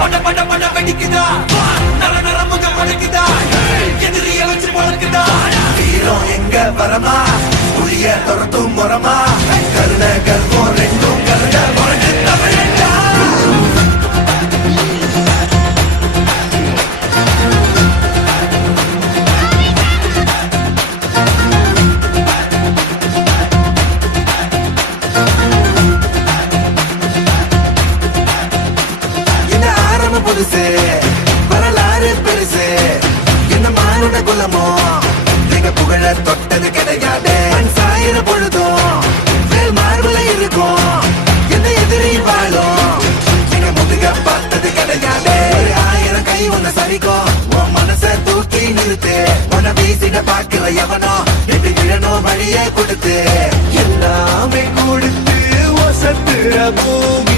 பட பட பட வெடிக்குதா நர நர முக முளைக்குதா எதிரிய வச்சு முளைக்குதா வீரம் எங்க வரமா புளிய துரத்தும் முறமா கருண கர்வம் ரெண்டும் கருண முறைக்கு தமிழண்டா புதுசு வரலாறு பெருசு என்ன மானுட குலமோ நீங்க புகழ தொட்டது கிடையாது சாயிர பொழுதும் மேல் மார்புல இருக்கும் என்ன எதிரி வாழும் நீங்க முதுக பார்த்தது கிடையாது 1000 கை ஒன்ன சரிக்கும் உன் மனச தூக்கி நிறுத்து உன்ன வீசிட பாக்குற எவனோ எட்டு கிழனோ வழியே கொடுத்து எல்லாமே கொடுத்து ஒசத்துற பூமி